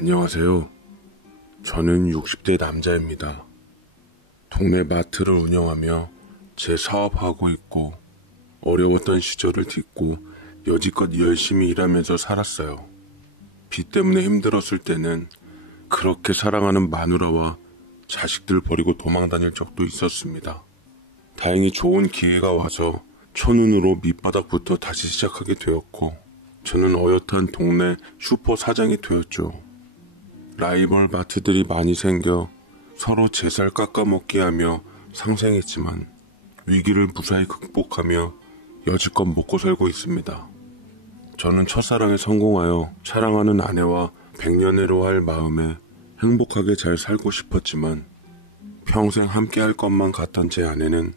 안녕하세요. 저는 60대 남자입니다. 동네 마트를 운영하며 제 사업하고 있고 어려웠던 시절을 딛고 여지껏 열심히 일하면서 살았어요. 빚 때문에 힘들었을 때는 그렇게 사랑하는 마누라와 자식들 버리고 도망 다닐 적도 있었습니다. 다행히 좋은 기회가 와서 첫눈으로 밑바닥부터 다시 시작하게 되었고 저는 어엿한 동네 슈퍼 사장이 되었죠. 라이벌 마트들이 많이 생겨 서로 제 살 깎아먹기 하며 상생했지만 위기를 무사히 극복하며 여지껏 먹고 살고 있습니다. 저는 첫사랑에 성공하여 사랑하는 아내와 백년해로 할 마음에 행복하게 잘 살고 싶었지만 평생 함께 할 것만 같던 제 아내는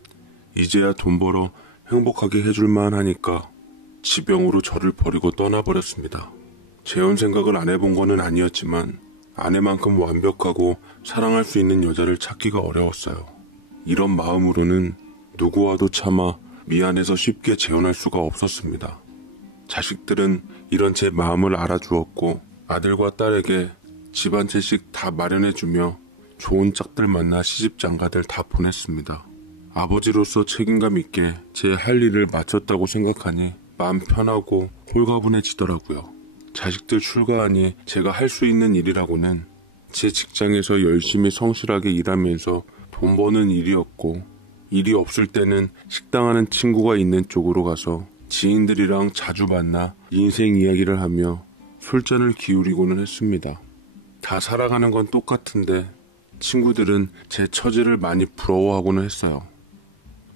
이제야 돈 벌어 행복하게 해줄만 하니까 지병으로 저를 버리고 떠나버렸습니다. 재혼 생각을 안 해본 거는 아니었지만 아내만큼 완벽하고 사랑할 수 있는 여자를 찾기가 어려웠어요. 이런 마음으로는 누구와도 차마 미안해서 쉽게 재혼할 수가 없었습니다. 자식들은 이런 제 마음을 알아주었고 아들과 딸에게 집 한 채씩 다 마련해주며 좋은 짝들 만나 시집장가들 다 보냈습니다. 아버지로서 책임감 있게 제 할 일을 마쳤다고 생각하니 마음 편하고 홀가분해지더라고요. 자식들 출가하니 제가 할 수 있는 일이라고는 제 직장에서 열심히 성실하게 일하면서 돈 버는 일이었고 일이 없을 때는 식당하는 친구가 있는 쪽으로 가서 지인들이랑 자주 만나 인생 이야기를 하며 술잔을 기울이고는 했습니다. 다 살아가는 건 똑같은데 친구들은 제 처지를 많이 부러워하고는 했어요.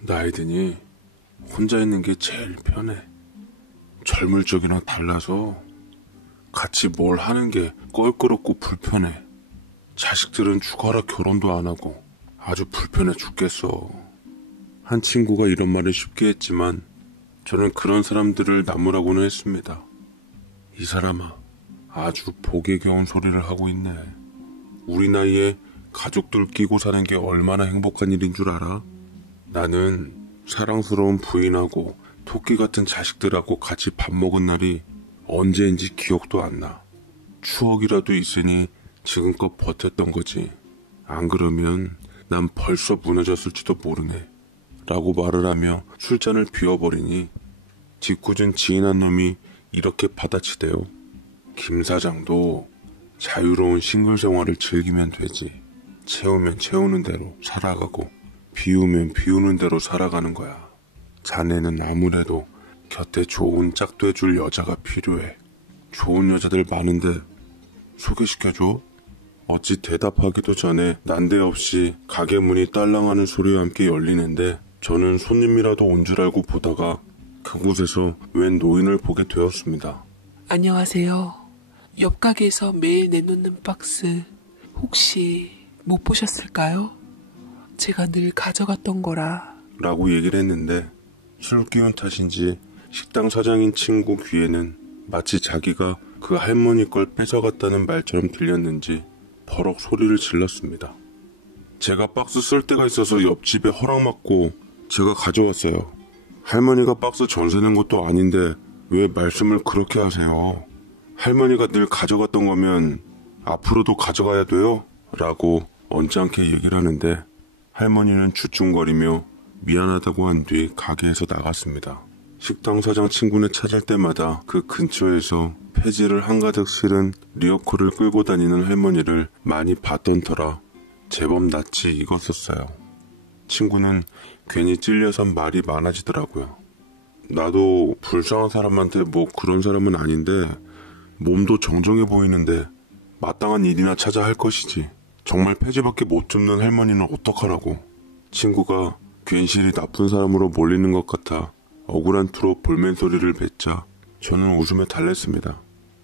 나이 드니 혼자 있는 게 제일 편해. 젊을 적이랑 달라서 같이 뭘 하는 게 껄끄럽고 불편해. 자식들은 죽어라 결혼도 안 하고 아주 불편해 죽겠어. 한 친구가 이런 말을 쉽게 했지만 저는 그런 사람들을 나무라고는 했습니다. 이 사람아, 아주 복에 겨운 소리를 하고 있네. 우리 나이에 가족들 끼고 사는 게 얼마나 행복한 일인 줄 알아? 나는 사랑스러운 부인하고 토끼 같은 자식들하고 같이 밥 먹은 날이 언제인지 기억도 안 나. 추억이라도 있으니 지금껏 버텼던 거지. 안 그러면 난 벌써 무너졌을지도 모르네. 라고 말을 하며 술잔을 비워버리니 짓궂은 지인 한 놈이 이렇게 받아치대요. 김 사장도 자유로운 싱글 생활을 즐기면 되지. 채우면 채우는 대로 살아가고 비우면 비우는 대로 살아가는 거야. 자네는 아무래도 곁에 좋은 짝도 해줄 여자가 필요해. 좋은 여자들 많은데 소개시켜줘? 어찌 대답하기도 전에 난데없이 가게 문이 딸랑하는 소리와 함께 열리는데 저는 손님이라도 온 줄 알고 보다가 그곳에서 웬 노인을 보게 되었습니다. 안녕하세요. 옆 가게에서 매일 내놓는 박스 혹시 못 보셨을까요? 제가 늘 가져갔던 거라. 라고 얘기를 했는데 술 기운 탓인지 식당 사장인 친구 귀에는 마치 자기가 그 할머니 걸 뺏어갔다는 말처럼 들렸는지 버럭 소리를 질렀습니다. 제가 박스 쓸 데가 있어서 옆집에 허락받고 제가 가져왔어요. 할머니가 박스 전세 낸 것도 아닌데 왜 말씀을 그렇게 하세요? 할머니가 늘 가져갔던 거면 앞으로도 가져가야 돼요? 라고 언짢게 얘기를 하는데 할머니는 주춤거리며 미안하다고 한 뒤 가게에서 나갔습니다. 식당 사장 친구네 찾을 때마다 그 근처에서 폐지를 한가득 실은 리어커를 끌고 다니는 할머니를 많이 봤던 터라 제법 낯이 익었었어요. 친구는 괜히 찔려선 말이 많아지더라고요. 나도 불쌍한 사람한테 뭐 그런 사람은 아닌데 몸도 정정해 보이는데 마땅한 일이나 찾아 할 것이지. 정말 폐지밖에 못 줍는 할머니는 어떡하라고. 친구가 괜시리 나쁜 사람으로 몰리는 것 같아 억울한 투로 볼멘 소리를 뱉자 저는 웃음에 달랬습니다.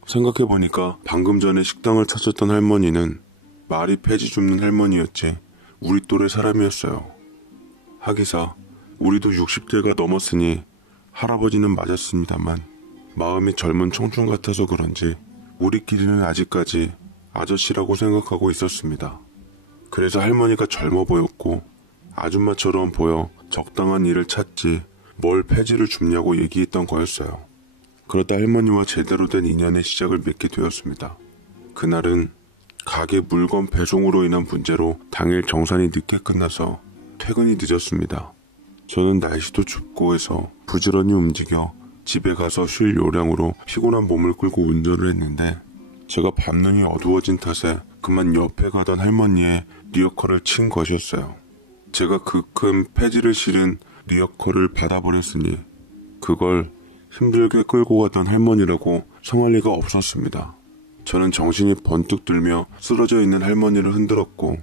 생각해보니까 방금 전에 식당을 찾았던 할머니는 말이 폐지 줍는 할머니였지 우리 또래 사람이었어요. 하기사 우리도 60대가 넘었으니 할아버지는 맞았습니다만 마음이 젊은 청춘 같아서 그런지 우리끼리는 아직까지 아저씨라고 생각하고 있었습니다. 그래서 할머니가 젊어 보였고 아줌마처럼 보여 적당한 일을 찾지 뭘 폐지를 줍냐고 얘기했던 거였어요. 그러다 할머니와 제대로 된 인연의 시작을 맺게 되었습니다. 그날은 가게 물건 배송으로 인한 문제로 당일 정산이 늦게 끝나서 퇴근이 늦었습니다. 저는 날씨도 춥고 해서 부지런히 움직여 집에 가서 쉴 요량으로 피곤한 몸을 끌고 운전을 했는데 제가 밤눈이 어두워진 탓에 그만 옆에 가던 할머니의 리어커를 친 것이었어요. 제가 그 큰 폐지를 실은 리어커를 받아버렸으니 그걸 힘들게 끌고 가던 할머니라고 성할 리가 없었습니다. 저는 정신이 번뜩 들며 쓰러져 있는 할머니를 흔들었고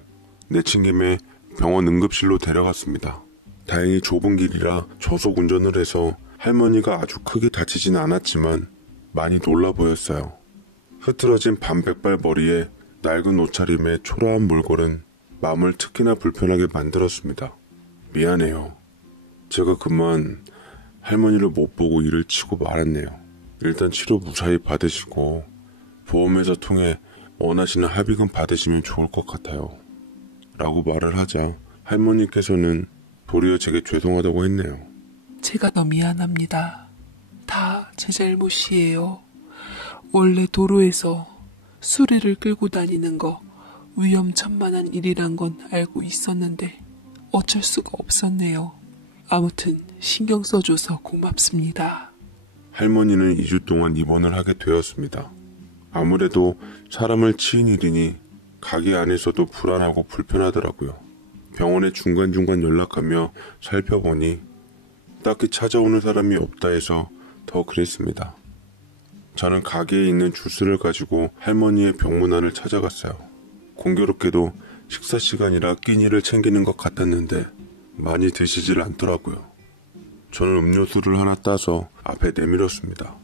내친 김에 병원 응급실로 데려갔습니다. 다행히 좁은 길이라 저속 운전을 해서 할머니가 아주 크게 다치진 않았지만 많이 놀라 보였어요. 흐트러진 반백발 머리에 낡은 옷차림에 초라한 몰골은 마음을 특히나 불편하게 만들었습니다. 미안해요. 제가 그만 할머니를 못 보고 일을 치고 말았네요. 일단 치료 무사히 받으시고 보험회사 통해 원하시는 합의금 받으시면 좋을 것 같아요. 라고 말을 하자 할머니께서는 도리어 제게 죄송하다고 했네요. 제가 더 미안합니다. 다 제 잘못이에요. 원래 도로에서 수레를 끌고 다니는 거 위험천만한 일이란 건 알고 있었는데 어쩔 수가 없었네요. 아무튼 신경 써줘서 고맙습니다. 할머니는 2주 동안 입원을 하게 되었습니다. 아무래도 사람을 치인 일이니 가게 안에서도 불안하고 불편하더라고요. 병원에 중간중간 연락하며 살펴보니 딱히 찾아오는 사람이 없다 해서 더 그랬습니다. 저는 가게에 있는 주스를 가지고 할머니의 병문안을 찾아갔어요. 공교롭게도 식사 시간이라 끼니를 챙기는 것 같았는데 많이 드시질 않더라고요. 저는 음료수를 하나 따서 앞에 내밀었습니다.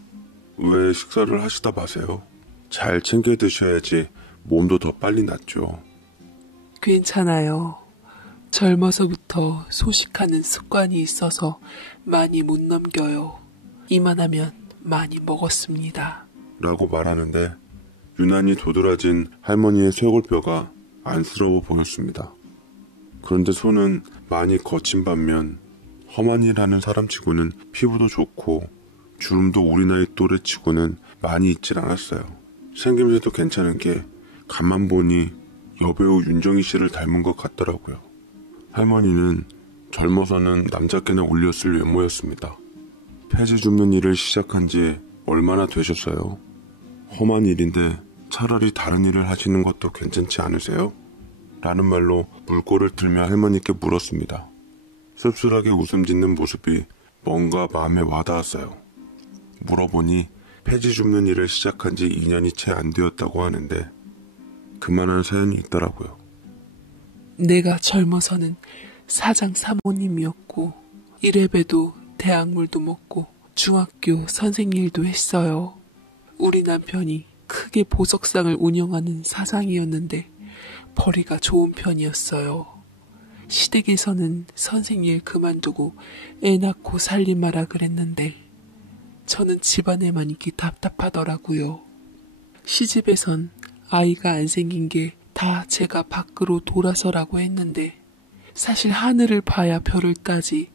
왜 식사를 하시다 마세요? 잘 챙겨 드셔야지 몸도 더 빨리 낫죠. 괜찮아요. 젊어서부터 소식하는 습관이 있어서 많이 못 넘겨요. 이만하면 많이 먹었습니다. 라고 말하는데 유난히 도드라진 할머니의 쇄골뼈가 안쓰러워 보였습니다. 그런데 손은 많이 거친 반면 험한이라는 사람치고는 피부도 좋고 주름도 우리 나이 또래치고는 많이 있질 않았어요. 생김새도 괜찮은 게 가만 보니 여배우 윤정희 씨를 닮은 것 같더라고요. 할머니는 젊어서는 남자께나 올렸을 외모였습니다. 폐지 줍는 일을 시작한 지 얼마나 되셨어요? 험한 일인데 차라리 다른 일을 하시는 것도 괜찮지 않으세요? 라는 말로 물꼬를 틀며 할머니께 물었습니다. 씁쓸하게 웃음 짓는 모습이 뭔가 마음에 와닿았어요. 물어보니 폐지 줍는 일을 시작한 지 2년이 채 안 되었다고 하는데 그만한 사연이 있더라고요. 내가 젊어서는 사장 사모님이었고 이래봬도 대학물도 먹고 중학교 선생일도 했어요. 우리 남편이 크게 보석상을 운영하는 사장이었는데 벌이가 좋은 편이었어요. 시댁에서는 선생일 그만두고 애 낳고 살림하라 그랬는데 저는 집안에만 있기 답답하더라고요. 시집에선 아이가 안 생긴 게 다 제가 밖으로 돌아서라고 했는데 사실 하늘을 봐야 별을 따지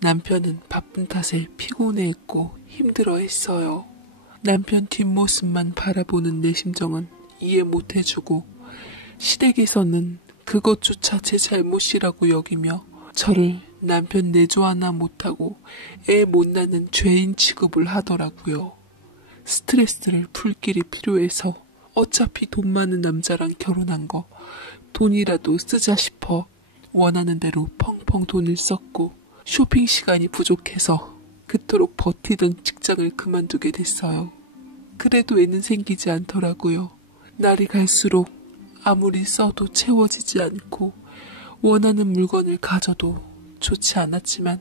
남편은 바쁜 탓에 피곤해했고 힘들어했어요. 남편 뒷모습만 바라보는 내 심정은 이해 못해주고 시댁에서는 그것조차 제 잘못이라고 여기며 저를 남편 내조 하나 못하고 애 못 낳는 죄인 취급을 하더라고요. 스트레스를 풀 길이 필요해서 어차피 돈 많은 남자랑 결혼한 거 돈이라도 쓰자 싶어 원하는 대로 펑펑 돈을 썼고 쇼핑 시간이 부족해서 그토록 버티던 직장을 그만두게 됐어요. 그래도 애는 생기지 않더라고요. 날이 갈수록 아무리 써도 채워지지 않고 원하는 물건을 가져도 좋지 않았지만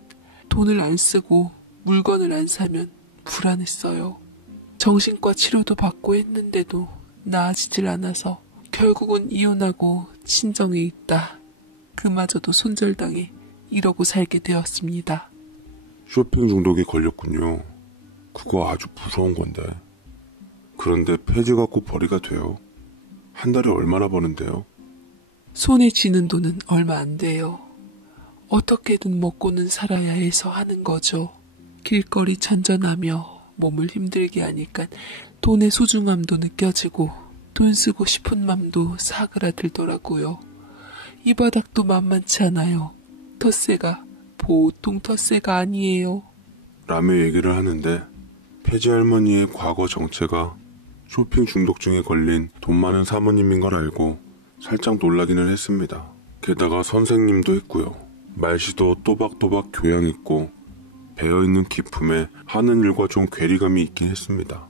돈을 안 쓰고 물건을 안 사면 불안했어요. 정신과 치료도 받고 했는데도 나아지질 않아서 결국은 이혼하고 친정에 있다. 그마저도 손절당해 이러고 살게 되었습니다. 쇼핑 중독에 걸렸군요. 그거 아주 무서운 건데. 그런데 폐지 갖고 벌이가 돼요? 한 달에 얼마나 버는데요? 손에 쥐는 돈은 얼마 안 돼요. 어떻게든 먹고는 살아야 해서 하는 거죠. 길거리 천전하며 몸을 힘들게 하니까 돈의 소중함도 느껴지고 돈 쓰고 싶은 맘도 사그라들더라고요. 이 바닥도 만만치 않아요. 텃세가 보통 텃세가 아니에요. 라며 얘기를 하는데 폐지 할머니의 과거 정체가 쇼핑 중독증에 걸린 돈 많은 사모님인 걸 알고 살짝 놀라기는 했습니다. 게다가 선생님도 했고요. 말씨도 또박또박 교양 있고 배어있는 기품에 하는 일과 좀 괴리감이 있긴 했습니다.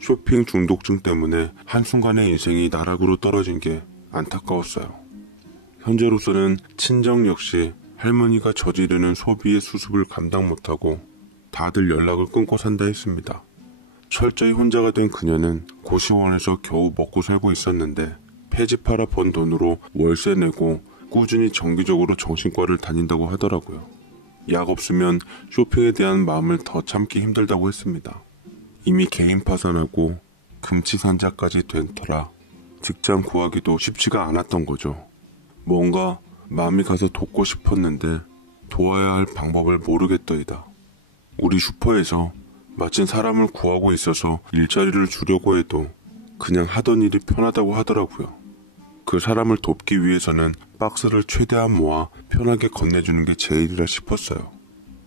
쇼핑 중독증 때문에 한순간에 인생이 나락으로 떨어진 게 안타까웠어요. 현재로서는 친정 역시 할머니가 저지르는 소비의 수습을 감당 못하고 다들 연락을 끊고 산다 했습니다. 철저히 혼자가 된 그녀는 고시원에서 겨우 먹고 살고 있었는데 폐지 팔아 번 돈으로 월세 내고 꾸준히 정기적으로 정신과를 다닌다고 하더라고요. 약 없으면 쇼핑에 대한 마음을 더 참기 힘들다고 했습니다. 이미 개인 파산하고 금치산자까지 된 터라 직장 구하기도 쉽지가 않았던 거죠. 뭔가 마음이 가서 돕고 싶었는데 도와야 할 방법을 모르겠더이다. 우리 슈퍼에서 마침 사람을 구하고 있어서 일자리를 주려고 해도 그냥 하던 일이 편하다고 하더라고요. 그 사람을 돕기 위해서는 박스를 최대한 모아 편하게 건네주는 게 제일이라 싶었어요.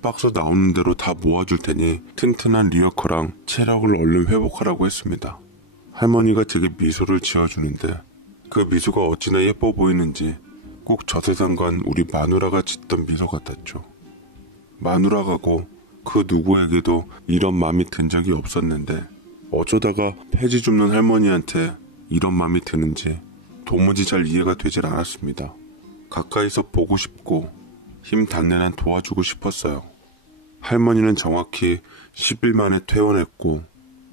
박스 나오는 대로 다 모아줄 테니 튼튼한 리어커랑 체력을 얼른 회복하라고 했습니다. 할머니가 제게 미소를 지어주는데 그 미소가 어찌나 예뻐 보이는지 꼭 저 세상간 우리 마누라가 짓던 미소 같았죠. 마누라가고 그 누구에게도 이런 마음이 든 적이 없었는데 어쩌다가 폐지 줍는 할머니한테 이런 마음이 드는지 도무지 잘 이해가 되질 않았습니다. 가까이서 보고 싶고 힘 닿는 한 도와주고 싶었어요. 할머니는 정확히 10일 만에 퇴원했고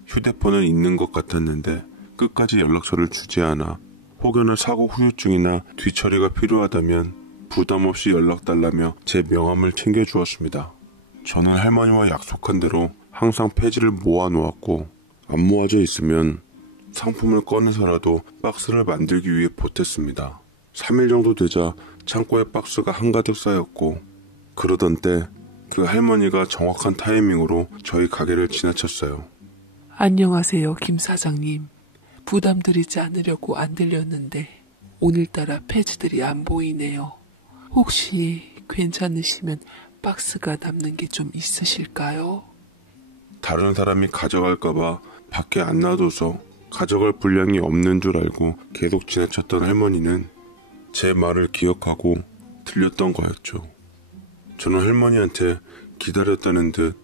휴대폰은 있는 것 같았는데 끝까지 연락처를 주지 않아 혹여나 사고 후유증이나 뒤처리가 필요하다면 부담 없이 연락달라며 제 명함을 챙겨주었습니다. 저는 할머니와 약속한 대로 항상 폐지를 모아놓았고 안 모아져 있으면 상품을 꺼내서라도 박스를 만들기 위해 보탰습니다. 3일 정도 되자 창고에 박스가 한가득 쌓였고 그러던 때 그 할머니가 정확한 타이밍으로 저희 가게를 지나쳤어요. 안녕하세요, 김 사장님. 부담드리지 않으려고 안 들렸는데 오늘따라 폐지들이 안 보이네요. 혹시 괜찮으시면 박스가 남는 게 좀 있으실까요? 다른 사람이 가져갈까봐 밖에 안 놔둬서 가져갈 분량이 없는 줄 알고 계속 지나쳤던 할머니는 제 말을 기억하고 들렸던 거였죠. 저는 할머니한테 기다렸다는 듯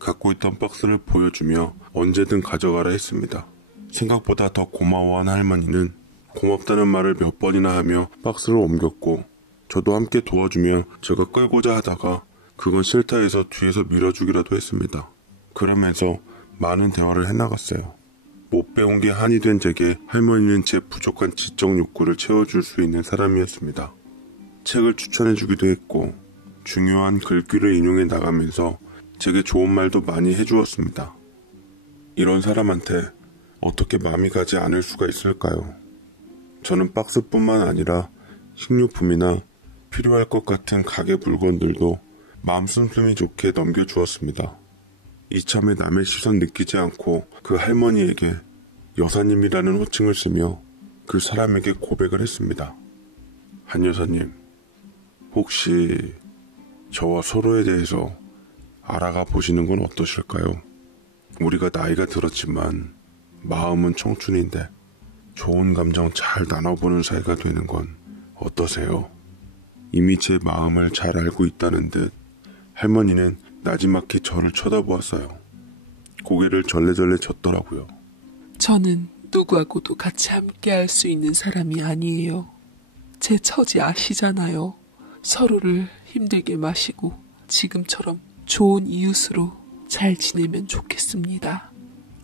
갖고 있던 박스를 보여주며 언제든 가져가라 했습니다. 생각보다 더 고마워한 할머니는 고맙다는 말을 몇 번이나 하며 박스를 옮겼고 저도 함께 도와주며 제가 끌고자 하다가 그건 싫다 해서 뒤에서 밀어주기라도 했습니다. 그러면서 많은 대화를 해나갔어요. 못 배운 게 한이 된 제게 할머니는 제 부족한 지적 욕구를 채워줄 수 있는 사람이었습니다. 책을 추천해주기도 했고 중요한 글귀를 인용해 나가면서 제게 좋은 말도 많이 해주었습니다. 이런 사람한테 어떻게 마음이 가지 않을 수가 있을까요? 저는 박스뿐만 아니라 식료품이나 필요할 것 같은 가게 물건들도 마음 씀씀이 좋게 넘겨주었습니다. 이참에 남의 시선 느끼지 않고 그 할머니에게 여사님이라는 호칭을 쓰며 그 사람에게 고백을 했습니다. 한 여사님, 혹시 저와 서로에 대해서 알아가 보시는 건 어떠실까요? 우리가 나이가 들었지만 마음은 청춘인데 좋은 감정 잘 나눠보는 사이가 되는 건 어떠세요? 이미 제 마음을 잘 알고 있다는 듯 할머니는 나지막히 저를 쳐다보았어요. 고개를 절레절레 젓더라고요. 저는 누구하고도 같이 함께 할 수 있는 사람이 아니에요. 제 처지 아시잖아요. 서로를 힘들게 마시고 지금처럼 좋은 이웃으로 잘 지내면 좋겠습니다.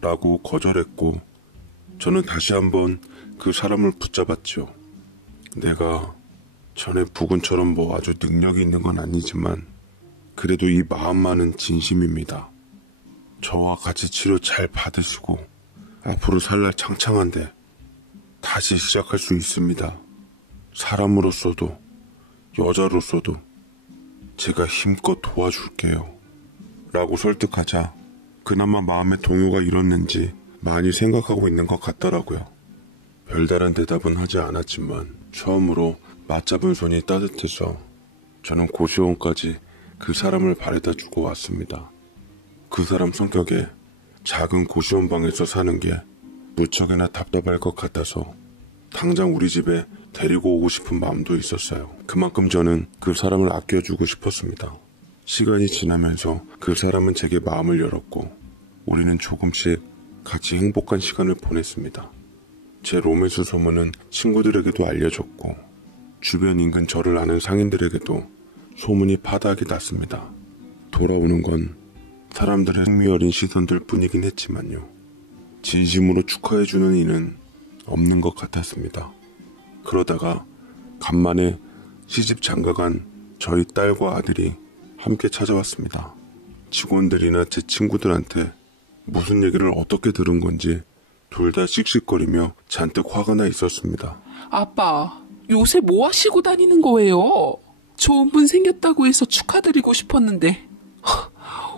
라고 거절했고 저는 다시 한번 그 사람을 붙잡았죠. 내가 전에 부군처럼 뭐 아주 능력이 있는 건 아니지만 그래도 이 마음만은 진심입니다. 저와 같이 치료 잘 받으시고 앞으로 살 날 창창한데 다시 시작할 수 있습니다. 사람으로서도 여자로서도 제가 힘껏 도와줄게요. 라고 설득하자 그나마 마음의 동요가 일었는지 많이 생각하고 있는 것 같더라고요. 별다른 대답은 하지 않았지만 처음으로 맞잡은 손이 따뜻해서 저는 고시원까지 그 사람을 바래다 주고 왔습니다. 그 사람 성격에 작은 고시원 방에서 사는 게 무척이나 답답할 것 같아서 당장 우리 집에 데리고 오고 싶은 마음도 있었어요. 그만큼 저는 그 사람을 아껴주고 싶었습니다. 시간이 지나면서 그 사람은 제게 마음을 열었고 우리는 조금씩 같이 행복한 시간을 보냈습니다. 제 로맨스 소문은 친구들에게도 알려졌고 주변 인근 저를 아는 상인들에게도 소문이 파다하게 났습니다. 돌아오는 건 사람들의 흥미어린 시선들 뿐이긴 했지만요. 진심으로 축하해주는 이는 없는 것 같았습니다. 그러다가 간만에 시집 장가간 저희 딸과 아들이 함께 찾아왔습니다. 직원들이나 제 친구들한테 무슨 얘기를 어떻게 들은 건지 둘 다 씩씩거리며 잔뜩 화가 나 있었습니다. 아빠, 요새 뭐 하시고 다니는 거예요? 좋은 분 생겼다고 해서 축하드리고 싶었는데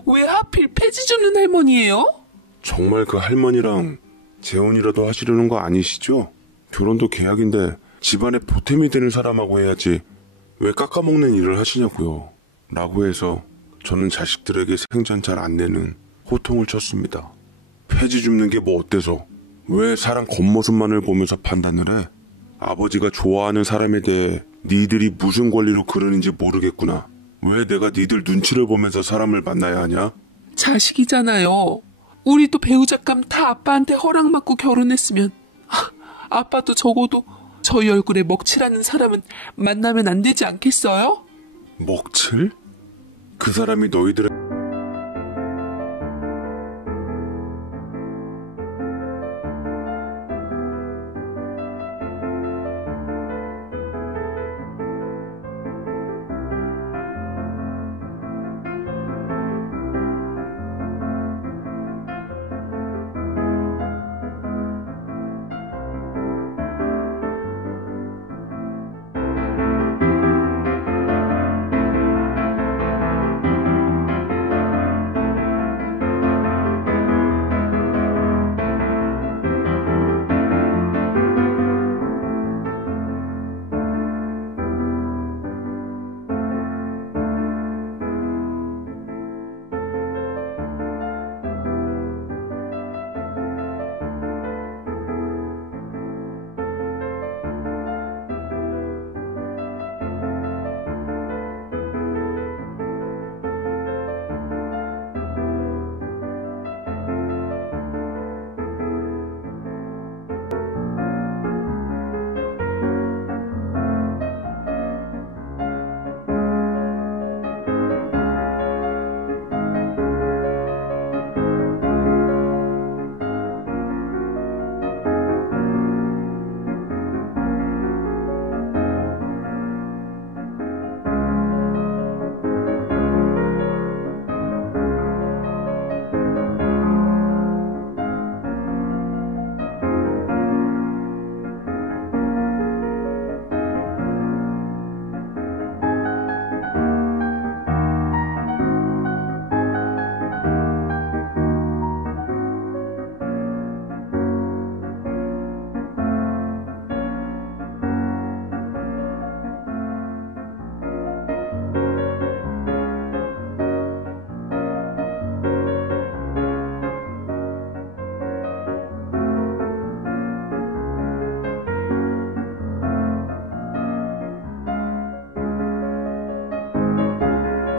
왜 하필 폐지 주는 할머니예요? 정말 그 할머니랑 재혼이라도 하시려는 거 아니시죠? 결혼도 계약인데 집안에 보탬이 되는 사람하고 해야지 왜 깎아먹는 일을 하시냐고요. 라고 해서 저는 자식들에게 생전 잘 안 내는 호통을 쳤습니다. 폐지 줍는 게 뭐 어때서? 왜 사람 겉모습만을 보면서 판단을 해? 아버지가 좋아하는 사람에 대해 니들이 무슨 권리로 그러는지 모르겠구나. 왜 내가 니들 눈치를 보면서 사람을 만나야 하냐? 자식이잖아요. 우리도 배우잣감 다 아빠한테 허락받고 결혼했으면 아빠도 적어도 저희 얼굴에 먹칠하는 사람은 만나면 안 되지 않겠어요? 먹칠? 그 사람이 너희들의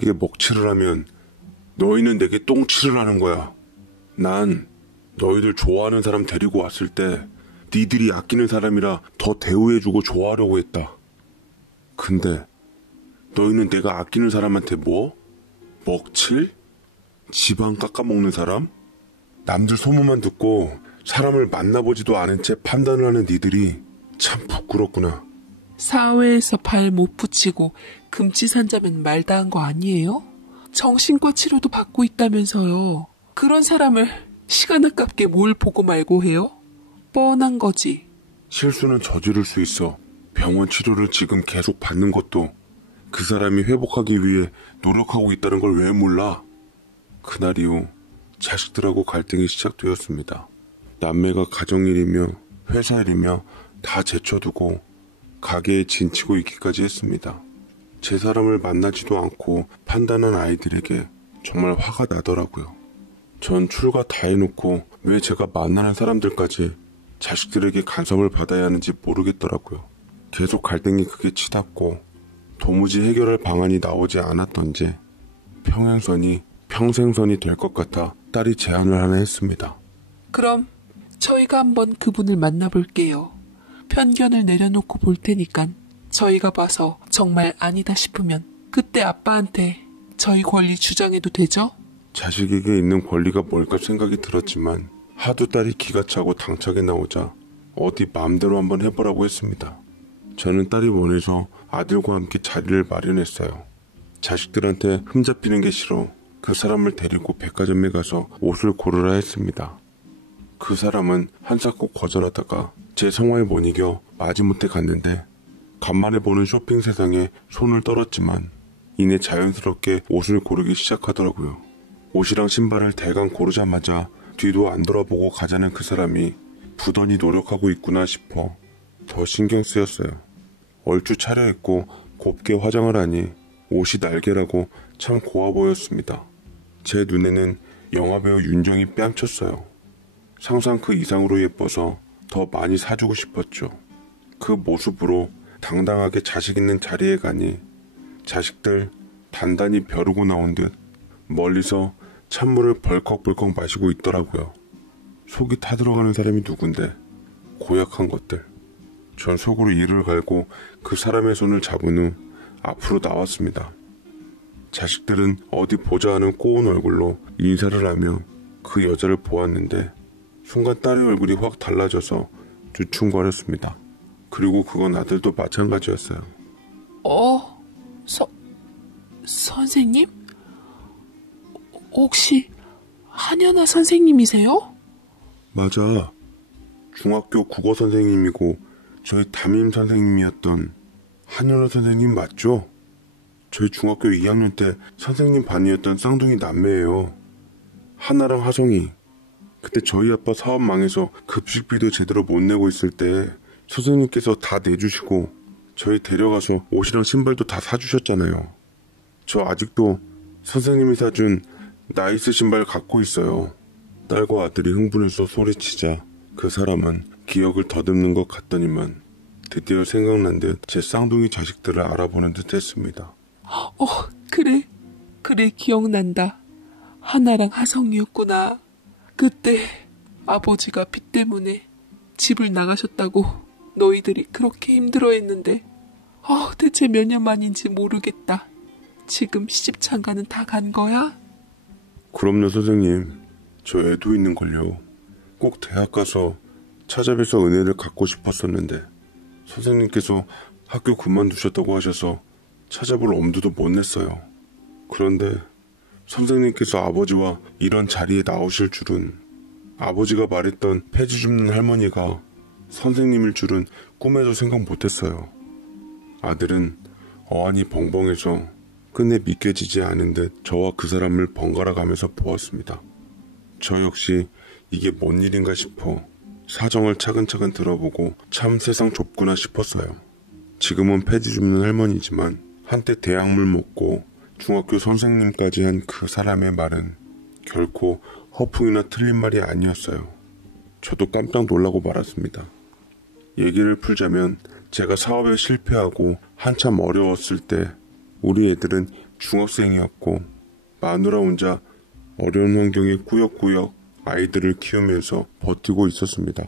이게 먹칠을 하면 너희는 내게 똥칠을 하는 거야. 난 너희들 좋아하는 사람 데리고 왔을 때 니들이 아끼는 사람이라 더 대우해주고 좋아하려고 했다. 근데 너희는 내가 아끼는 사람한테 뭐? 먹칠? 지방 깎아먹는 사람? 남들 소문만 듣고 사람을 만나보지도 않은 채 판단을 하는 니들이 참 부끄럽구나. 사회에서 발 못 붙이고 금치산자면 말다한 거 아니에요? 정신과 치료도 받고 있다면서요. 그런 사람을 시간 아깝게 뭘 보고 말고 해요? 뻔한 거지. 실수는 저지를 수 있어. 병원 치료를 지금 계속 받는 것도 그 사람이 회복하기 위해 노력하고 있다는 걸 왜 몰라? 그날 이후 자식들하고 갈등이 시작되었습니다. 남매가 가정일이며 회사일이며 다 제쳐두고 가게에 진치고 있기까지 했습니다. 제 사람을 만나지도 않고 판단한 아이들에게 정말 화가 나더라고요. 전 출가 다 해놓고 왜 제가 만나는 사람들까지 자식들에게 간섭을 받아야 하는지 모르겠더라고요. 계속 갈등이 크게 치닫고 도무지 해결할 방안이 나오지 않았던지 평생선이 될 것 같아 딸이 제안을 하나 했습니다. 그럼 저희가 한번 그분을 만나볼게요. 편견을 내려놓고 볼 테니깐 저희가 봐서 정말 아니다 싶으면 그때 아빠한테 저희 권리 주장해도 되죠? 자식에게 있는 권리가 뭘까 생각이 들었지만 하도 딸이 기가 차고 당차게 나오자 어디 마음대로 한번 해보라고 했습니다. 저는 딸이 원해서 아들과 함께 자리를 마련했어요. 자식들한테 흠잡히는 게 싫어 그 사람을 데리고 백화점에 가서 옷을 고르라 했습니다. 그 사람은 한사코 거절하다가 제 성화에 못 이겨 마지못해 갔는데 간만에 보는 쇼핑 세상에 손을 떨었지만 이내 자연스럽게 옷을 고르기 시작하더라고요. 옷이랑 신발을 대강 고르자마자 뒤도 안 돌아보고 가자는 그 사람이 부단히 노력하고 있구나 싶어 더 신경 쓰였어요. 얼추 차려입고 곱게 화장을 하니 옷이 날개라고 참 고와 보였습니다. 제 눈에는 영화배우 윤정이 뺨쳤어요. 상상 그 이상으로 예뻐서 더 많이 사주고 싶었죠. 그 모습으로 당당하게 자식 있는 자리에 가니 자식들 단단히 벼르고 나온 듯 멀리서 찬물을 벌컥벌컥 마시고 있더라고요. 속이 타들어가는 사람이 누군데 고약한 것들. 전 속으로 이를 갈고 그 사람의 손을 잡은 후 앞으로 나왔습니다. 자식들은 어디 보자 하는 꼬운 얼굴로 인사를 하며 그 여자를 보았는데 순간 딸의 얼굴이 확 달라져서 주춤거렸습니다. 그리고 그건 아들도 마찬가지였어요. 선생님? 혹시 한연아 선생님이세요? 맞아. 중학교 국어 선생님이고 저희 담임 선생님이었던 한연아 선생님 맞죠? 저희 중학교 2학년 때 선생님 반이었던 쌍둥이 남매예요. 하나랑 하성이. 그때 저희 아빠 사업 망해서 급식비도 제대로 못 내고 있을 때 선생님께서 다 내주시고 저희 데려가서 옷이랑 신발도 다 사주셨잖아요. 저 아직도 선생님이 사준 나이스 신발 갖고 있어요. 딸과 아들이 흥분해서 소리치자 그 사람은 기억을 더듬는 것 같더니만 드디어 생각난 듯 제 쌍둥이 자식들을 알아보는 듯 했습니다. 그래 기억난다. 하나랑 하성이었구나. 그때 아버지가 빚 때문에 집을 나가셨다고 너희들이 그렇게 힘들어했는데 대체 몇 년 만인지 모르겠다. 지금 시집장가는 다 간 거야? 그럼요 선생님. 저 애도 있는걸요. 꼭 대학 가서 찾아뵈서 은혜를 갚고 싶었었는데 선생님께서 학교 그만두셨다고 하셔서 찾아볼 엄두도 못 냈어요. 그런데 선생님께서 아버지와 이런 자리에 나오실 줄은, 아버지가 말했던 폐지 줍는 할머니가 선생님일 줄은 꿈에도 생각 못했어요. 아들은 어안이 벙벙해서 끝내 믿겨지지 않은 듯 저와 그 사람을 번갈아 가면서 보았습니다. 저 역시 이게 뭔 일인가 싶어 사정을 차근차근 들어보고 참 세상 좁구나 싶었어요. 지금은 폐지 줍는 할머니지만 한때 대학물 먹고 중학교 선생님까지 한 그 사람의 말은 결코 허풍이나 틀린 말이 아니었어요. 저도 깜짝 놀라고 말았습니다. 얘기를 풀자면 제가 사업에 실패하고 한참 어려웠을 때 우리 애들은 중학생이었고 마누라 혼자 어려운 환경에 꾸역꾸역 아이들을 키우면서 버티고 있었습니다.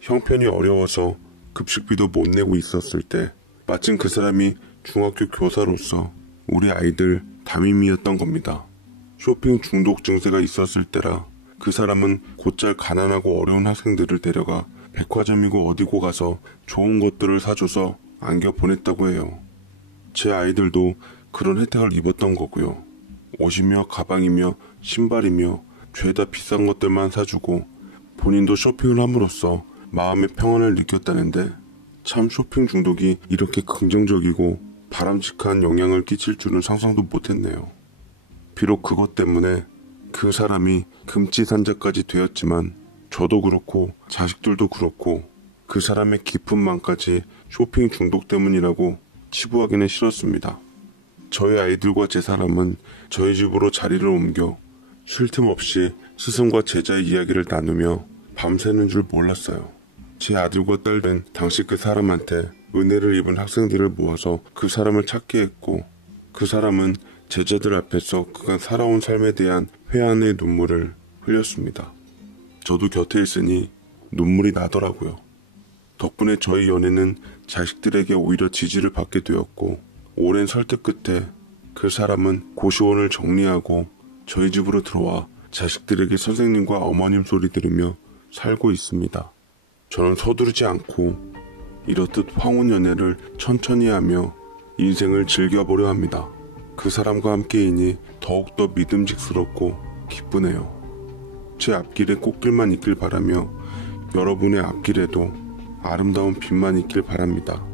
형편이 어려워서 급식비도 못 내고 있었을 때 마침 그 사람이 중학교 교사로서 우리 아이들 담임이었던 겁니다. 쇼핑 중독 증세가 있었을 때라 그 사람은 곧잘 가난하고 어려운 학생들을 데려가 백화점이고 어디고 가서 좋은 것들을 사줘서 안겨 보냈다고 해요. 제 아이들도 그런 혜택을 입었던 거고요. 옷이며 가방이며 신발이며 죄다 비싼 것들만 사주고 본인도 쇼핑을 함으로써 마음의 평안을 느꼈다는데 참 쇼핑 중독이 이렇게 긍정적이고 바람직한 영향을 끼칠 줄은 상상도 못했네요. 비록 그것 때문에 그 사람이 금치산자까지 되었지만 저도 그렇고 자식들도 그렇고 그 사람의 깊은 마음까지 쇼핑 중독 때문이라고 치부하기는 싫었습니다. 저희 아이들과 제 사람은 저희 집으로 자리를 옮겨 쉴 틈 없이 스승과 제자의 이야기를 나누며 밤새는 줄 몰랐어요. 제 아들과 딸은 당시 그 사람한테 은혜를 입은 학생들을 모아서 그 사람을 찾게 했고, 그 사람은 제자들 앞에서 그간 살아온 삶에 대한 회한의 눈물을 흘렸습니다. 저도 곁에 있으니 눈물이 나더라고요. 덕분에 저희 연애는 자식들에게 오히려 지지를 받게 되었고, 오랜 설득 끝에 그 사람은 고시원을 정리하고 저희 집으로 들어와 자식들에게 선생님과 어머님 소리 들으며 살고 있습니다. 저는 서두르지 않고 이렇듯 황혼 연애를 천천히 하며 인생을 즐겨보려 합니다. 그 사람과 함께이니 더욱더 믿음직스럽고 기쁘네요. 제 앞길에 꽃길만 있길 바라며 여러분의 앞길에도 아름다운 빛만 있길 바랍니다.